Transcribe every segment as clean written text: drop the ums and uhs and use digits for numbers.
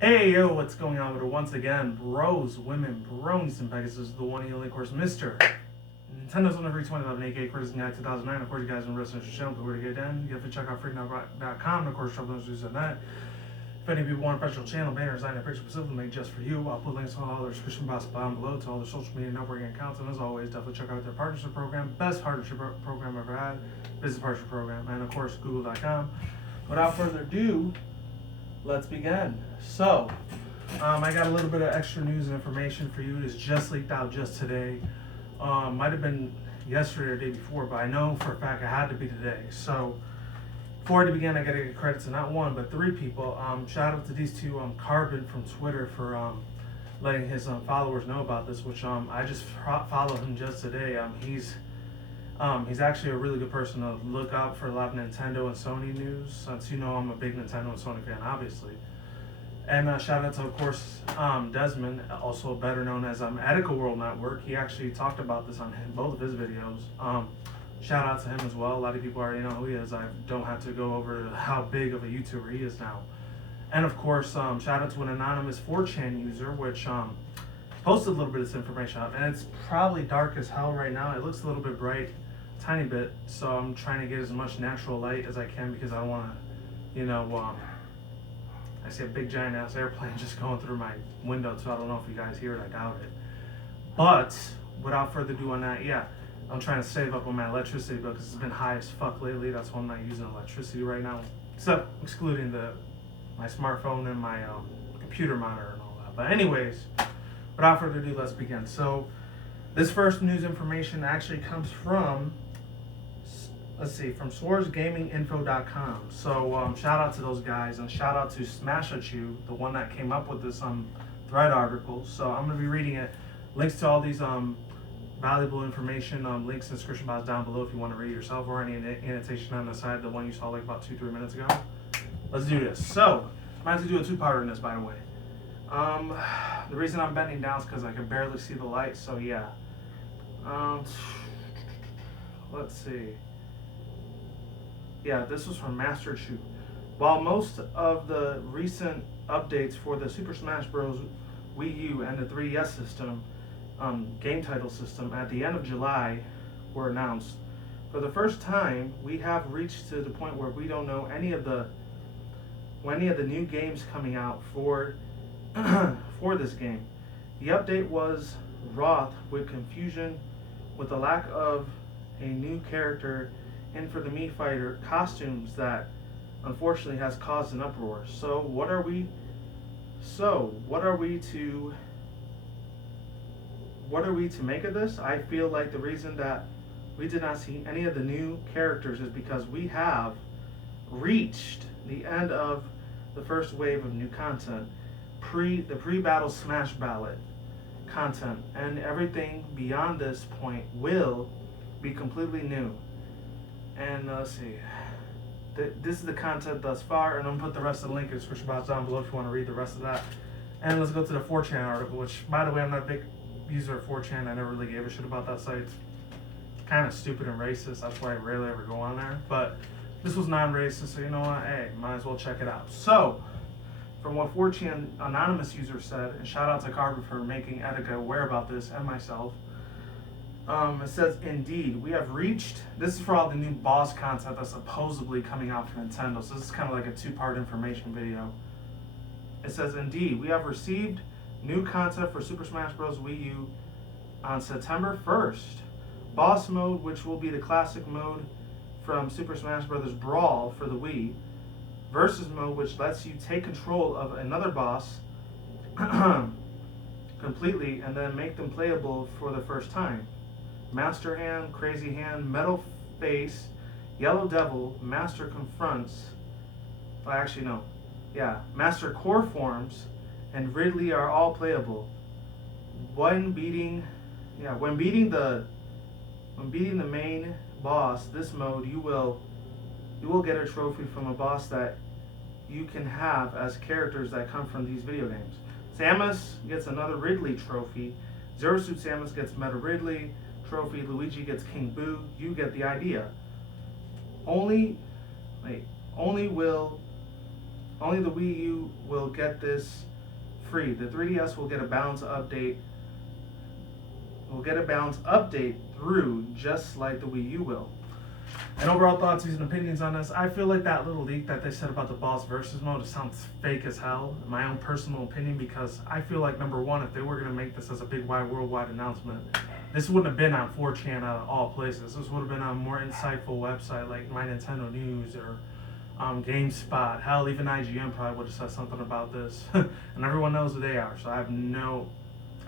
Hey yo, what's going on with it once again? Bros, women, bronies, and pegasisters, the one and only, of course, Mr. Nintendo's on every 2011, aka Critics Guide 2009. Of course, you guys in wrestling channel, but where to get in, you have to check out freaknow.com, and of course, troublenows.net. If any of you want a special channel, banner, design, and picture specifically made just for you, I'll put links to all their description box down below to all their social media networking accounts. And as always, definitely check out their partnership program, best partnership program I've ever had, business partnership program, and of course, google.com. Without further ado, let's begin. So, I got a little bit of extra news and information for you. It's just leaked out just today. Might have been yesterday or the day before, but I know for a fact it had to be today. So, before I begin, I gotta give credit to not one, but three people. Shout out to these two, Carbon from Twitter for letting his followers know about this, which I just followed him just today. He's actually a really good person to look out for a lot of Nintendo and Sony news, since you know I'm a big Nintendo and Sony fan, obviously. And shout out to, of course, Desmond, also better known as Edica World Network. He actually talked about this on both of his videos. Shout out to him as well. A lot of people already know who he is. I don't have to go over how big of a YouTuber he is now. And of course, shout out to an anonymous 4chan user, which posted a little bit of this information out. And it's probably dark as hell right now. It looks a little bit bright, tiny bit. So I'm trying to get as much natural light as I can because I don't want to, I see a big giant ass airplane just going through my window, so I don't know if you guys hear it. I doubt it. But without further ado on that, yeah, I'm trying to save up on my electricity bill because it's been high as fuck lately. That's why I'm not using electricity right now, except excluding my smartphone and my computer monitor and all that. But anyways, without further ado, let's begin. So this first news information actually comes from, let's see, from SourceGamingInfo.com. So shout out to those guys, and shout out to Smashbros, the one that came up with this thread article. So I'm going to be reading it. Links to all these valuable information, links in the description box down below if you want to read it yourself, or any annotation on the side, the one you saw like about 2-3 minutes ago. Let's do this. So I have to do a two-parter in this, by the way. The reason I'm bending down is because I can barely see the light. So yeah. Let's see. Yeah, this was from Master Chew. While most of the recent updates for the Super Smash Bros. Wii U and the 3DS system, game title system, at the end of July were announced, for the first time, we have reached to the point where we don't know any of the new games coming out for for this game. The update was wrought with confusion, with the lack of a new character and for the Mii Fighter costumes that unfortunately has caused an uproar. So what are we to make of this? I feel like the reason that we did not see any of the new characters is because we have reached the end of the first wave of new content, the pre-battle Smash ballot content, and everything beyond this point will be completely new. And let's see, this is the content thus far, and I'm going to put the rest of the link in the description box down below if you want to read the rest of that. And let's go to the 4chan article, which, by the way, I'm not a big user of 4chan. I never really gave a shit about that site. It's kind of stupid and racist. That's why I rarely ever go on there. But this was non-racist, so you know what? Hey, might as well check it out. So, from what 4chan anonymous user said, and shout out to Carbon for making Edica aware about this, and myself, it says, indeed, we have reached, this is for all the new boss content that's supposedly coming out for Nintendo, so this is kind of like a two-part information video. It says, indeed, we have received new content for Super Smash Bros. Wii U on September 1st. Boss mode, which will be the classic mode from Super Smash Bros. Brawl for the Wii. Versus mode, which lets you take control of another boss completely and then make them playable for the first time. Master Hand, Crazy Hand, Metal Face, Yellow Devil, Master Confronts, Master Core Forms, and Ridley are all playable. When beating the main boss, this mode, you will get a trophy from a boss that you can have as characters that come from these video games. Samus gets another Ridley trophy. Zero Suit Samus gets Meta Ridley trophy. Luigi gets King Boo. You get the idea. Only will Only the Wii U will get this free. The 3DS will get a balance update. Through, just like the Wii U will. And overall thoughts, views, and opinions on this. I feel like that little leak that they said about the boss versus mode, it sounds fake as hell, in my own personal opinion, because I feel like, number one, if they were going to make this as a big, wide, worldwide announcement, this wouldn't have been on 4chan out of all places. This would have been on a more insightful website like My Nintendo News or GameSpot. Hell, even IGN probably would have said something about this. And everyone knows who they are, so I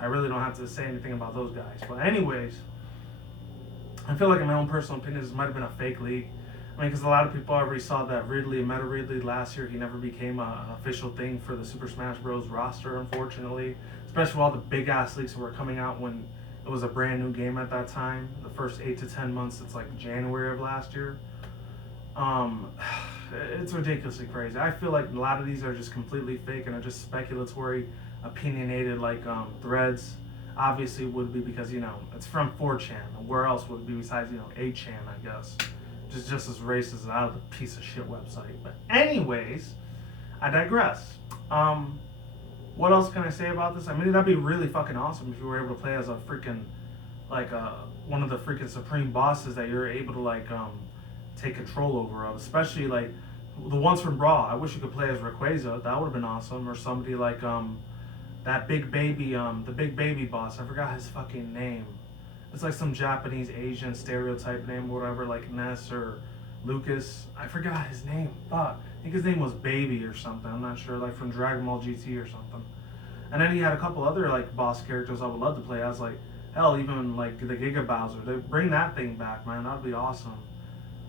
really don't have to say anything about those guys. But anyways, I feel like in my own personal opinion, this might have been a fake leak. I mean, because a lot of people already saw that Meta Ridley last year, he never became an official thing for the Super Smash Bros. Roster, unfortunately. Especially with all the big-ass leaks that were coming out when it was a brand new game at that time. The first 8 to 10 months, it's like January of last year. It's ridiculously crazy. I feel like a lot of these are just completely fake and are just speculatory, opinionated, like threads. Obviously would be because, it's from 4chan. Where else would it be besides, 8chan, I guess. Just as racist out of the piece of shit website. But anyways, I digress. What else can I say about this? I mean, that'd be really fucking awesome if you were able to play as a freaking, one of the freaking supreme bosses that you're able to, take control over of. Especially, the ones from Brawl. I wish you could play as Rayquaza. That would have been awesome. Or somebody like, that big baby, the big baby boss. I forgot his fucking name. It's like some Japanese Asian stereotype name or whatever, like Ness or Lucas. I forgot his name. Fuck. I think his name was Baby or something. I'm not sure. Like from Dragon Ball GT or something. And then he had a couple other boss characters I would love to play as, hell, even the Giga Bowser. They bring that thing back, man. That'd be awesome.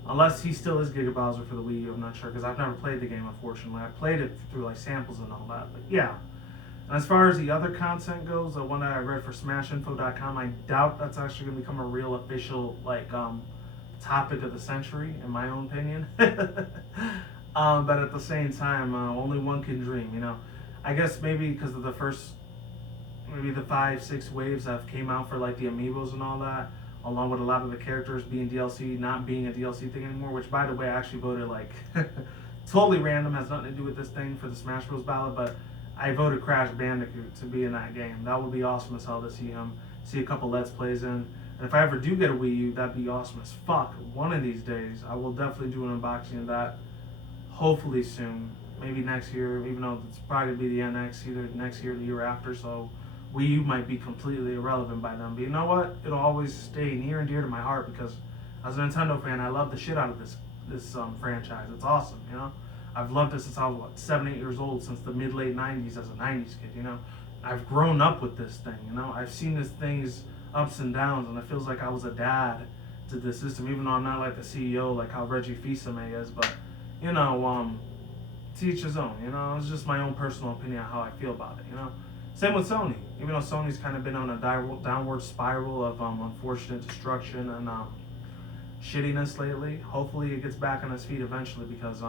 Unless he still is Giga Bowser for the Wii U, I'm not sure, because I've never played the game, unfortunately. I played it through samples and all that, but yeah. And as far as the other content goes, the one that I read for SmashInfo.com, I doubt that's actually going to become a real official topic of the century, in my own opinion. But at the same time, only one can dream. I guess maybe because of the 5-6 waves that came out for the amiibos and all that, along with a lot of the characters being DLC, not being a DLC thing anymore. Which, by the way, I actually voted totally random, has nothing to do with this thing for the Smash Bros. Ballot, but I voted Crash Bandicoot to be in that game. That would be awesome as hell to see him, see a couple Let's Plays in. And if I ever do get a Wii U, that'd be awesome as fuck. One of these days, I will definitely do an unboxing of that. Hopefully soon. Maybe next year, even though it's probably be the NX, either next year or the year after, so Wii U might be completely irrelevant by then. But you know what? It'll always stay near and dear to my heart because as a Nintendo fan, I love the shit out of this franchise. It's awesome, I've loved this since I was 7, 8 years old, since the mid-late 90s as a 90s kid, I've grown up with this thing, I've seen this thing's ups and downs, and it feels like I was a dad to the system, even though I'm not like the CEO, like how Reggie Fils-Aimé is, but, to each his own, it's just my own personal opinion on how I feel about it, Same with Sony, even though Sony's kind of been on a downward spiral of unfortunate destruction and shittiness lately. Hopefully it gets back on its feet eventually because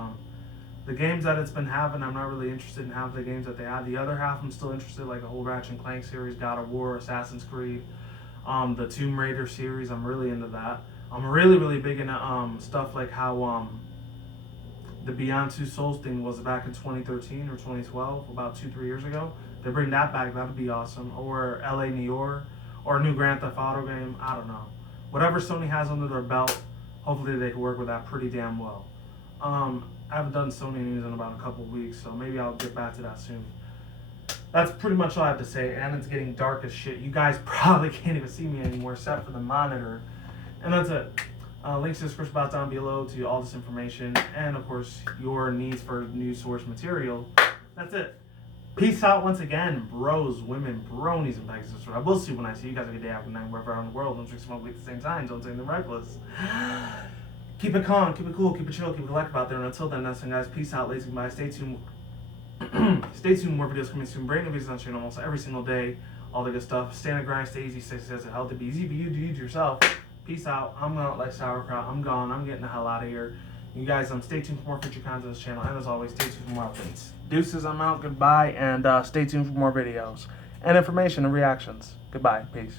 the games that it's been having, I'm not really interested in half the games that they have. The other half I'm still interested, like the whole Ratchet and Clank series, God of War, Assassin's Creed, the Tomb Raider series. I'm really into that. I'm really, really big into stuff like how the Beyond Two Souls thing was back in 2013 or 2012, about 2-3 years ago. They bring that back, that'd be awesome. Or LA New York, or a new Grand Theft Auto game, I don't know. Whatever Sony has under their belt, hopefully they can work with that pretty damn well. I haven't done Sony news in about a couple weeks, so maybe I'll get back to that soon. That's pretty much all I have to say, and it's getting dark as shit. You guys probably can't even see me anymore except for the monitor. And that's it. Links to the description box down below to all this information, and of course, your needs for news source material. That's it. Peace out once again, bros, women, bronies, and pegasisters. I will see you when I see you guys. Have a good day, after night, wherever around the world. Don't drink, smoke, weed at the same time. Don't take anything reckless. Keep it calm, keep it cool, keep it chill, keep it collective out there. And until then, that's it, guys. Peace out, lazy goodbye. Stay tuned. Stay tuned. More videos coming soon. Brand new videos on the channel almost every single day. All the good stuff. Stay on the grind. Stay easy. Stay healthy. Be easy for you. Do you to yourself. Peace out. I'm out like sauerkraut. I'm gone. I'm getting the hell out of here. You guys, stay tuned for more future content on this channel. And as always, stay tuned for more updates. Deuces, I'm out. Goodbye. And stay tuned for more videos and information and reactions. Goodbye. Peace.